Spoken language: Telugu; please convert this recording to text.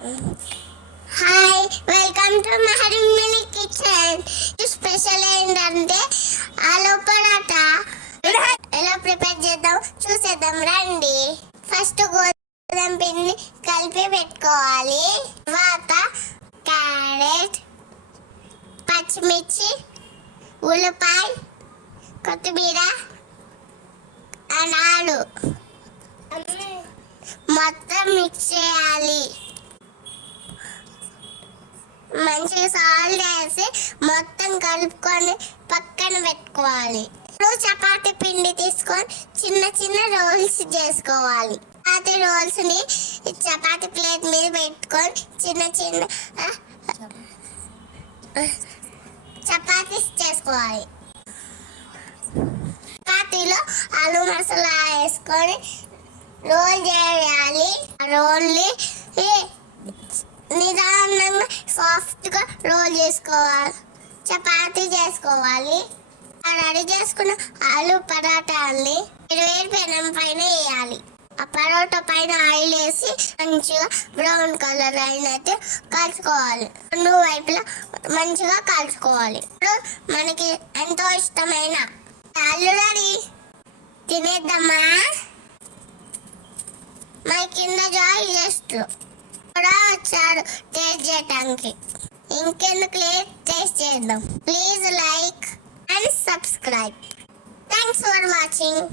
Hi, welcome to Maharimini kitchen. Special ఏంటంటే ఆలు పరాటా. ఎలా ప్రిపేర్ చేద్దాం చూసేద్దాం రండి. ఫస్ట్ గోధుమ పిండి కలిపి పెట్టుకోవాలి. తర్వాత క్యారెట్, పచ్చిమిర్చి, ఉల్లిపాయ, కొత్తిమీర అండ్ ఆలు మొత్తం మిక్స్ చేయాలి. మంచిగా సాల్ట్ వేసి మొత్తం కలుపుకొని పక్కన పెట్టుకోవాలి. ఇప్పుడు చపాతీ పిండి తీసుకొని చిన్న చిన్న రోల్స్ చేసుకోవాలి. చపాతీ రోల్స్ ని చపాతీ ప్లేట్ మీద పెట్టుకొని చిన్న చిన్న చపాతీస్ చేసుకోవాలి. చపాతీలో ఆలు మసాలా వేసుకొని రోల్ చేయాలి. రోల్ని నిదానంగా సాఫ్ట్గా రోల్ చేసుకోవాలి. చపాతీ చేసుకోవాలి. రెడీ చేసుకున్న ఆలు పరాటాన్ని వేడి పెనం పైన వేయాలి. ఆ పరోటా పైన ఆయిల్ వేసి మంచిగా బ్రౌన్ కలర్ అయినట్టు కలుసుకోవాలి. రెండు వైపులా మంచిగా కలుసుకోవాలి. ఇప్పుడు మనకి ఎంతో ఇష్టమైన ఆలు రెడీ. తినేద్దామా? మా కింద జాయ్ చేస్తూ కూడా వచ్చారు టేస్ట్ చేయడానికి. ఇంకెందుకు టేస్ట్ చేద్దాం. Please like and subscribe. Thanks for watching.